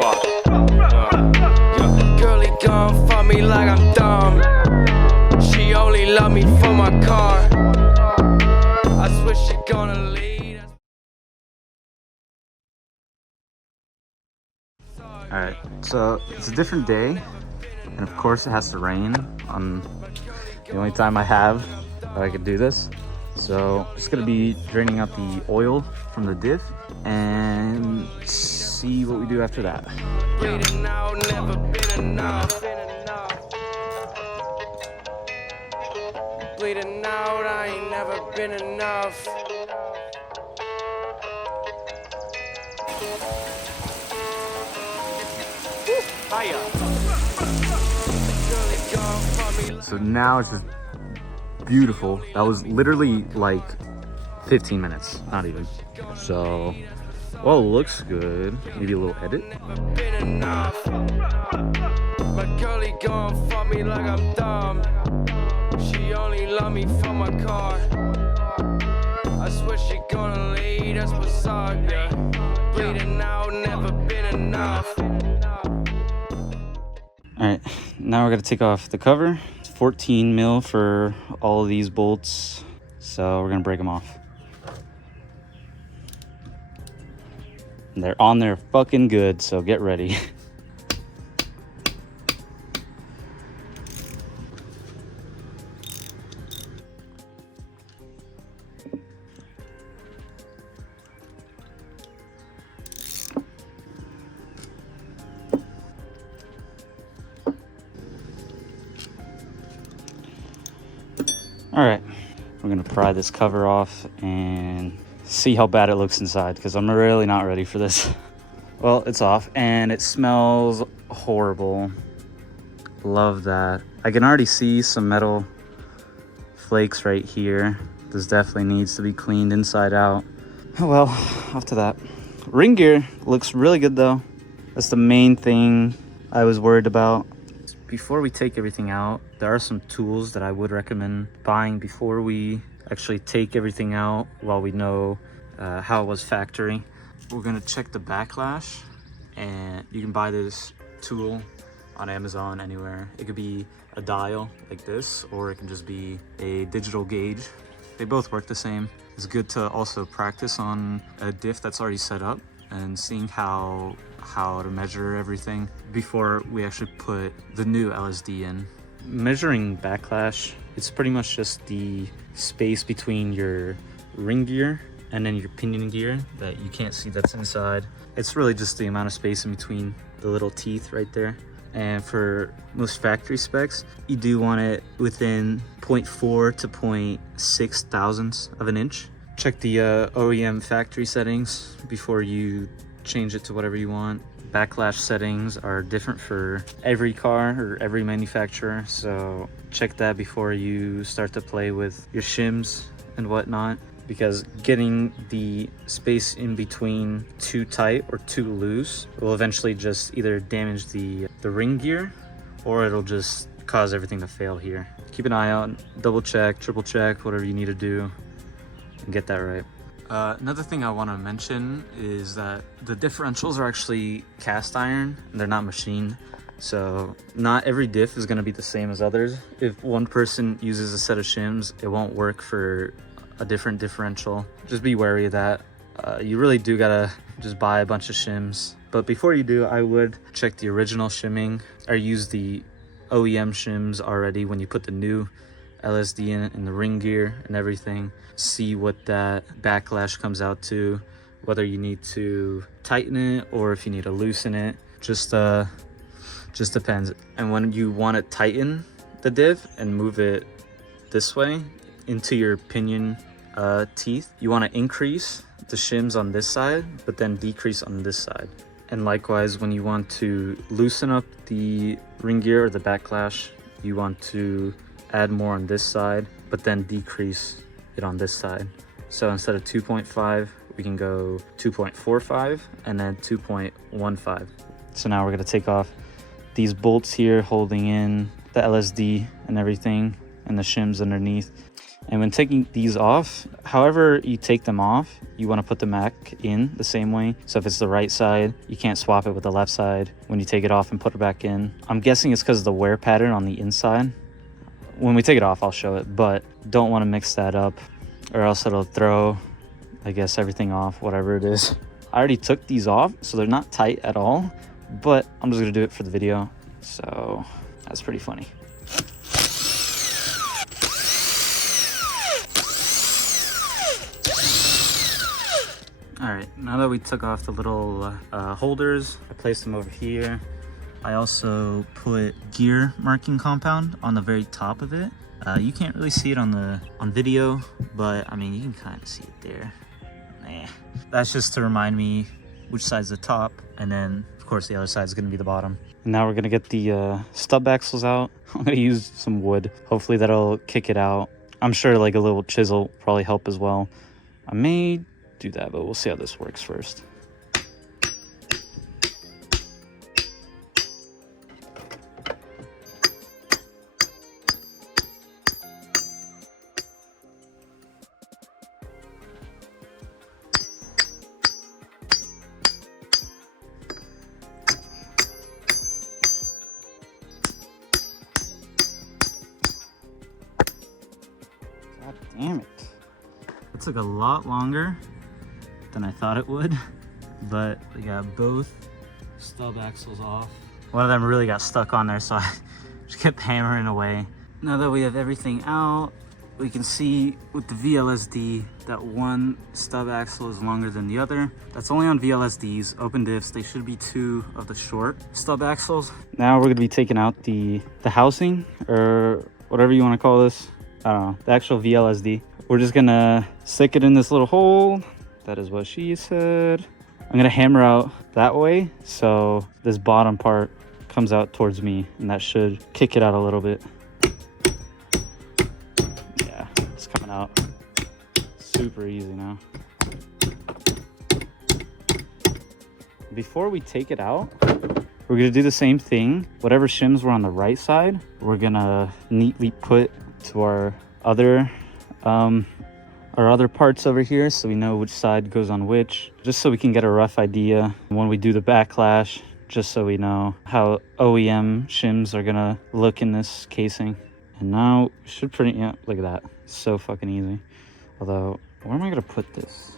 fuck. Girlie gon' fuck me like I'm dumb. She only love me for my car. I swear she gonna leave. Alright, so it's a different day, and of course it has to rain on the only time I have that I could do this. So I'm just gonna be draining out the oil from the diff and see what we do after that. Bleeding out, never been enough. Bleeding out, I ain't never been enough. So now it's just beautiful. That was literally like 15 minutes, not even. So, well, looks good. Maybe a little edit. My girlie gon' fuck me like I'm dumb. She only love me for my car. I swear she gonna leave, that's bizarre, yeah. Bleeding out, never been enough. Alright, now we're gonna take off the cover. It's 14 mil for all of these bolts, so we're gonna break them off. And they're on there fucking good, so get ready. All right, we're gonna pry this cover off and see how bad it looks inside, because I'm really not ready for this. Well, it's off and it smells horrible. Love that. I can already see some metal flakes right here. This definitely needs to be cleaned inside out. Oh well, off to that. Ring gear looks really good though. That's the main thing I was worried about. Before we take everything out, there are some tools that I would recommend buying before we actually take everything out, while we know how it was factory. We're gonna check the backlash, and you can buy this tool on Amazon, anywhere. It could be a dial like this, or it can just be a digital gauge. They both work the same. It's good to also practice on a diff that's already set up and seeing how to measure everything before we actually put the new LSD in. Measuring backlash, it's pretty much just the space between your ring gear and then your pinion gear that you can't see that's inside. It's really just the amount of space in between the little teeth right there. And for most factory specs, you do want it within 0.4 to 0.6 thousandths of an inch. Check the OEM factory settings before you change it to whatever you want. Backlash settings are different for every car or every manufacturer, so check that before you start to play with your shims and whatnot, because getting the space in between too tight or too loose will eventually just either damage the ring gear, or it'll just cause everything to fail here. Keep an eye out, double check, triple check, whatever you need to do and get that right. Another thing I want to mention is that the differentials are actually cast iron and they're not machined. So not every diff is going to be the same as others. If one person uses a set of shims, it won't work for a different differential. Just be wary of that. You really do gotta just buy a bunch of shims. But before you do, I would check the original shimming, or use the OEM shims already when you put the new LSD in it and the ring gear and everything. See what that backlash comes out to, whether you need to tighten it or if you need to loosen it. Just depends. And when you want to tighten the div and move it this way into your pinion teeth, you want to increase the shims on this side but then decrease on this side. And likewise, when you want to loosen up the ring gear or the backlash, you want to add more on this side but then decrease it on this side. So instead of 2.5, we can go 2.45 and then 2.15. So now we're going to take off these bolts here holding in the LSD and everything, and the shims underneath. And when taking these off, however you take them off, you want to put them back in the same way. So if it's the right side, you can't swap it with the left side when you take it off and put it back in. I'm guessing it's because of the wear pattern on the inside. When we take it off, I'll show it, but don't want to mix that up or else it'll throw, I guess, everything off, whatever it is. I already took these off, so they're not tight at all, but I'm just gonna do it for the video. So that's pretty funny. All right, now that we took off the little holders, I placed them over here. I also put gear marking compound on the very top of it. You can't really see it on video, but I mean, you can kind of see it there. Nah. That's just to remind me which side's the top, and then of course the other side is gonna be the bottom. And now we're gonna get the stub axles out. I'm gonna use some wood. Hopefully that'll kick it out. I'm sure like a little chisel will probably help as well. I may do that, but we'll see how this works first. God damn it. It took a lot longer than I thought it would, but we got both stub axles off. One of them really got stuck on there, so I just kept hammering away. Now that we have everything out, we can see with the VLSD that one stub axle is longer than the other. That's only on VLSDs. Open diffs, they should be 2 of the short stub axles. Now we're gonna be taking out the housing, or whatever you wanna call this. I don't know, the actual VLSD. We're just gonna stick it in this little hole. That is what she said. I'm gonna hammer out that way, so this bottom part comes out towards me, and that should kick it out a little bit. Yeah, it's coming out super easy now. Before we take it out, we're gonna do the same thing. Whatever shims were on the right side, we're gonna neatly put to our other parts over here, so we know which side goes on which, just so we can get a rough idea when we do the backlash, just so we know how OEM shims are gonna look in this casing. And now should pretty, yeah, look at that, so fucking easy. Although, where am I gonna put this?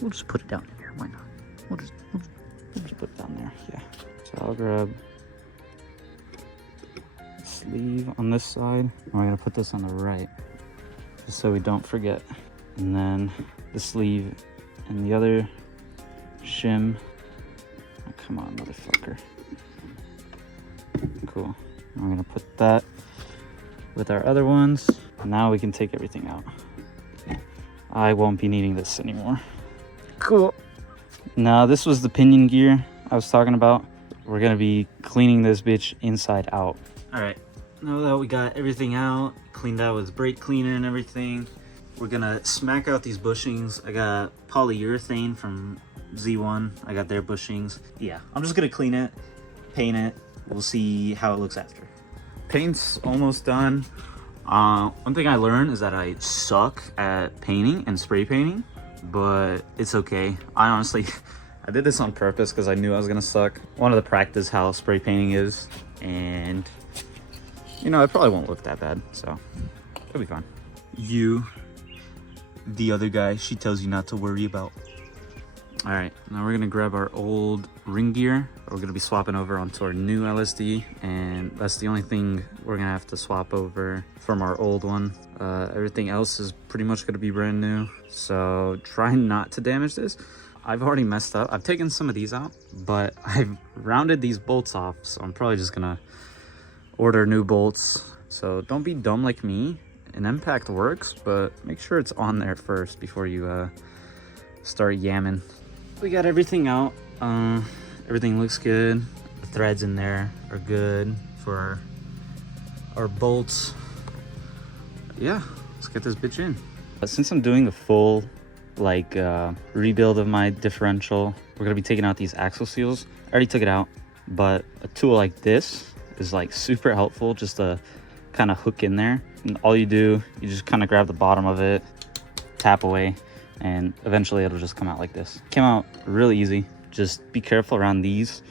We'll just put it down here, why not? We'll just put it down there, yeah. So I'll grab sleeve on this side, and we're gonna put this on the right, just so we don't forget. And then the sleeve and the other shim. Oh, come on, motherfucker. Cool. I'm gonna put that with our other ones. Now we can take everything out. I won't be needing this anymore. Cool. Now this was the pinion gear I was talking about. We're gonna be cleaning this bitch inside out. All right, now that we got everything out, cleaned out with brake cleaner and everything, we're gonna smack out these bushings. I got polyurethane from Z1. I got their bushings. Yeah, I'm just gonna clean it, paint it. We'll see how it looks after. Paint's almost done. One thing I learned is that I suck at painting and spray painting, but it's okay. I honestly, I did this on purpose because I knew I was gonna suck. Wanted to practice how spray painting is, and you know, it probably won't look that bad, so it'll be fine. You, the other guy, she tells you not to worry about. All right, now we're gonna grab our old ring gear. We're gonna be swapping over onto our new LSD, and that's the only thing we're gonna have to swap over from our old one. Everything else is pretty much gonna be brand new, so try not to damage this. I've already messed up. I've taken some of these out, but I've rounded these bolts off, so I'm probably just gonna order new bolts. So don't be dumb like me. An impact works, but make sure it's on there first before you start yamming. We got everything out. Everything looks good. The threads in there are good for our bolts. Yeah, let's get this bitch in. Since I'm doing the full rebuild of my differential, we're gonna be taking out these axle seals. I already took it out, but a tool like this is like super helpful just to kind of hook in there. And all you do, you just kind of grab the bottom of it, tap away, and eventually it'll just come out like this. Came out really easy. Just be careful around these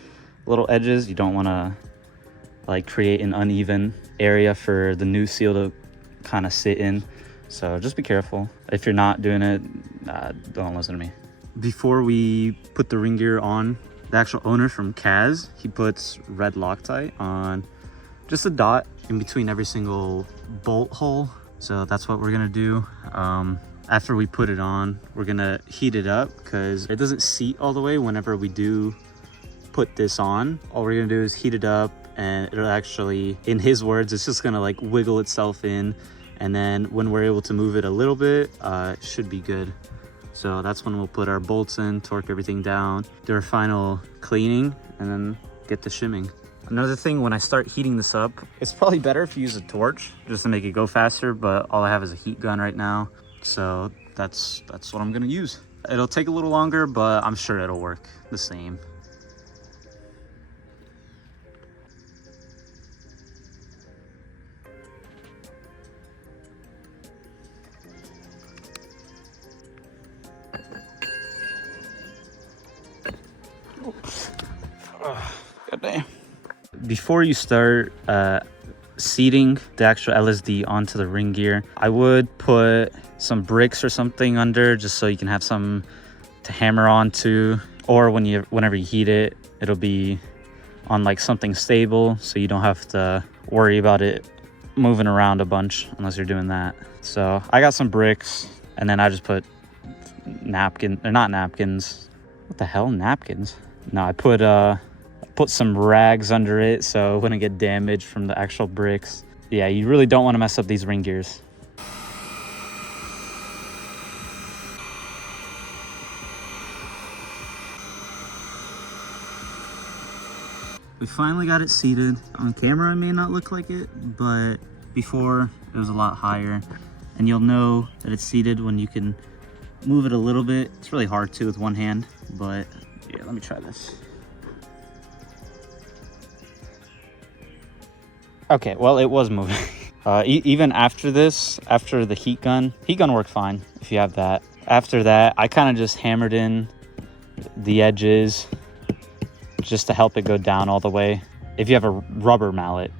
little edges. You don't want to like create an uneven area for the new seal to kind of sit in. So just be careful. If you're not doing it, don't listen to me. Before we put the ring gear on, the actual owner from KAAZ, he puts red Loctite on just a dot in between every single bolt hole. So that's what we're gonna do. After we put it on, we're gonna heat it up because it doesn't seat all the way whenever we do put this on. All we're gonna do is heat it up, and it'll actually, in his words, it's just gonna like wiggle itself in, and then when we're able to move it a little bit, it should be good. So that's when we'll put our bolts in, torque everything down, do our final cleaning, and then get the shimming. Another thing, when I start heating this up, it's probably better if you use a torch just to make it go faster, but all I have is a heat gun right now. So that's what I'm gonna use. It'll take a little longer, but I'm sure it'll work the same. God damn. Before you start seating the actual LSD onto the ring gear, I would put some bricks or something under, just so you can have some to hammer onto, or whenever you heat it, it'll be on like something stable, so you don't have to worry about it moving around a bunch unless you're doing that. So I got some bricks, and then I just put napkins. They're not napkins. What the hell, napkins? No, I put some rags under it so it wouldn't get damaged from the actual bricks. Yeah, you really don't want to mess up these ring gears. We finally got it seated. On camera it may not look like it, but before it was a lot higher. And you'll know that it's seated when you can move it a little bit. It's really hard to with one hand, but yeah, let me try this. Okay, well, it was moving. Even after this, after the heat gun worked fine if you have that. After that, I kind of just hammered in the edges just to help it go down all the way. If you have a rubber mallet,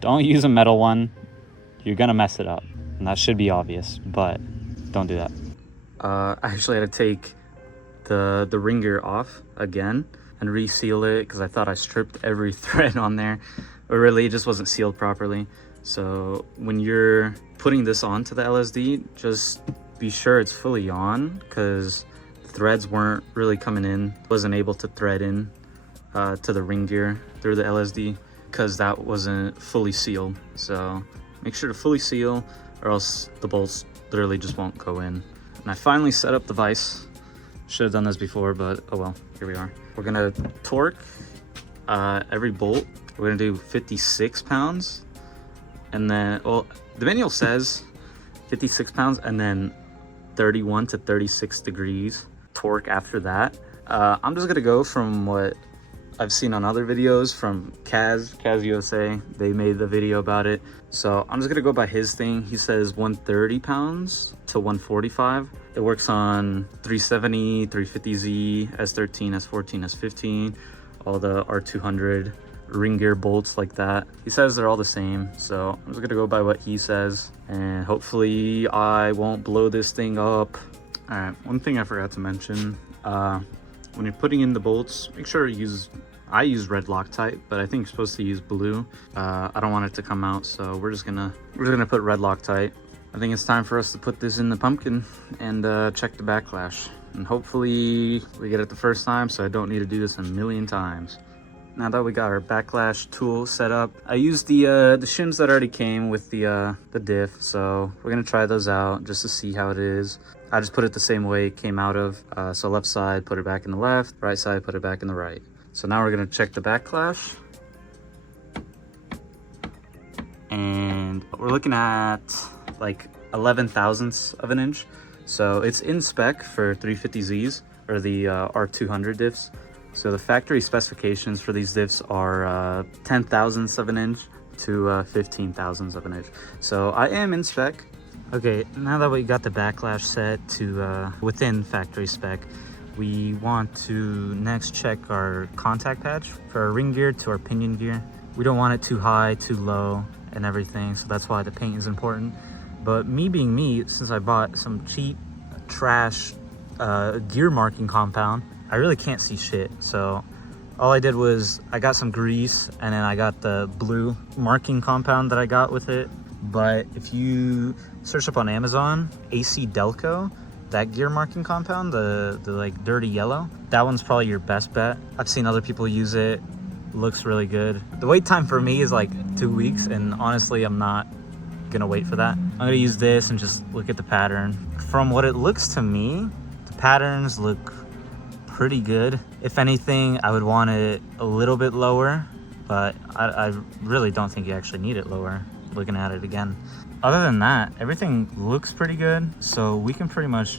don't use a metal one. You're gonna mess it up, and that should be obvious, but don't do that. I actually had to take the ring gear off again and reseal it because I thought I stripped every thread on there. But really, it just wasn't sealed properly. So when you're putting this onto the LSD, just be sure it's fully on, because threads weren't really coming in. Wasn't able to thread in to the ring gear through the LSD because that wasn't fully sealed. So make sure to fully seal, or else the bolts literally just won't go in. And I finally set up the vise. Should have done this before, but oh well, here we are. We're gonna torque every bolt. We're gonna do 56 pounds, and then, well, the manual says 56 pounds and then 31 to 36 degrees torque after that. I'm just gonna go from what I've seen on other videos from KAAZ USA. They made the video about it. So I'm just gonna go by his thing. He says 130 pounds to 145. It works on 370, 350Z, S13, S14, S15, all the R200 ring gear bolts like that. He says they're all the same, so I'm just gonna go by what he says, and hopefully I won't blow this thing up. All right, one thing I forgot to mention, when you're putting in the bolts, make sure I use red Loctite, but I think you're supposed to use blue. I don't want it to come out, so we're just gonna put red Loctite. I think it's time for us to put this in the pumpkin and check the backlash, and hopefully we get it the first time, so I don't need to do this a million times. Now that we got our backlash tool set up, I used the shims that already came with the diff, so we're gonna try those out just to see how it is. I just put it the same way it came out of, so left side, put it back in the left, right side, put it back in the right. So now we're gonna check the backlash, and we're looking at like 11 thousandths of an inch. So it's in spec for 350Zs, or the R200 diffs. So the factory specifications for these diffs are 10 thousandths of an inch to 15 thousandths of an inch. So I am in spec. Okay, now that we got the backlash set to within factory spec, we want to next check our contact patch for our ring gear to our pinion gear. We don't want it too high, too low, and everything, so that's why the paint is important. But me being me, since I bought some cheap trash gear marking compound, I really can't see shit. So all I did was I got some grease, and then I got the blue marking compound that I got with it. But if you search up on Amazon, AC Delco, that gear marking compound, the like dirty yellow, that one's probably your best bet. I've seen other people use it. Looks really good. The wait time for me is like 2 weeks, and honestly I'm not gonna wait for that. I'm gonna use this and just look at the pattern. From what it looks to me, the patterns look pretty good. If anything, I would want it a little bit lower, but I really don't think you actually need it lower, looking at it again. Other than that, everything looks pretty good, so we can pretty much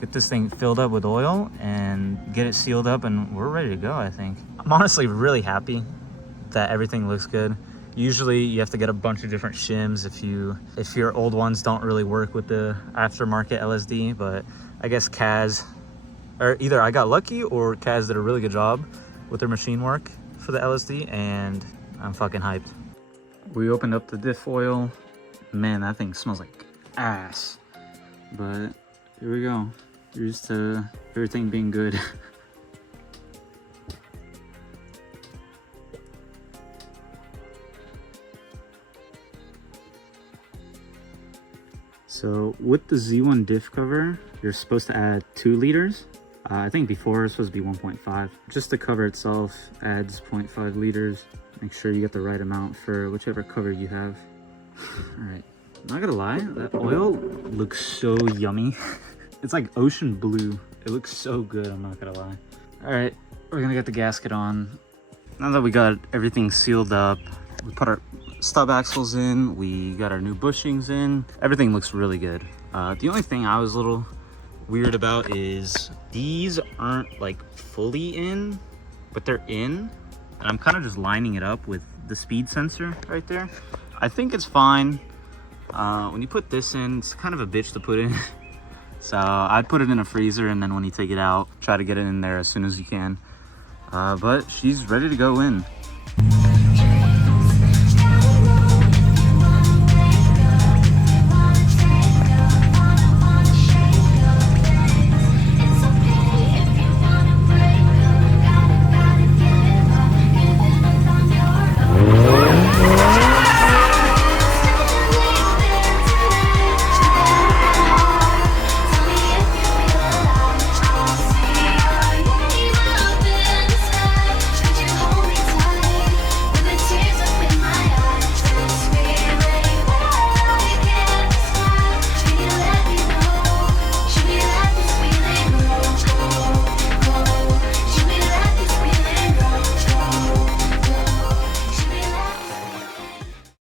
get this thing filled up with oil and get it sealed up, and we're ready to go, I think. I'm honestly really happy that everything looks good. Usually you have to get a bunch of different shims if your old ones don't really work with the aftermarket LSD, but I guess KAAZ, or either I got lucky or KAAZ did a really good job with their machine work for the LSD, and I'm fucking hyped. We opened up the diff oil. Man, that thing smells like ass. But here we go. Here's to everything being good. So with the Z1 diff cover, you're supposed to add 2 liters. I think before it was supposed to be 1.5. Just the cover itself adds 0.5 liters. Make sure you get the right amount for whichever cover you have. All right, not gonna lie, that oil looks so yummy. It's like ocean blue. It looks so good, I'm not gonna lie. All right, we're gonna get the gasket on. Now that we got everything sealed up, we put our stub axles in, we got our new bushings in. Everything looks really good. The only thing I was a little weird about is these aren't like fully in, but they're in. And I'm kind of just lining it up with the speed sensor right there. I think it's fine. When you put this in, it's kind of a bitch to put in. So I'd put it in a freezer, and then when you take it out, try to get it in there as soon as you can. But she's ready to go in.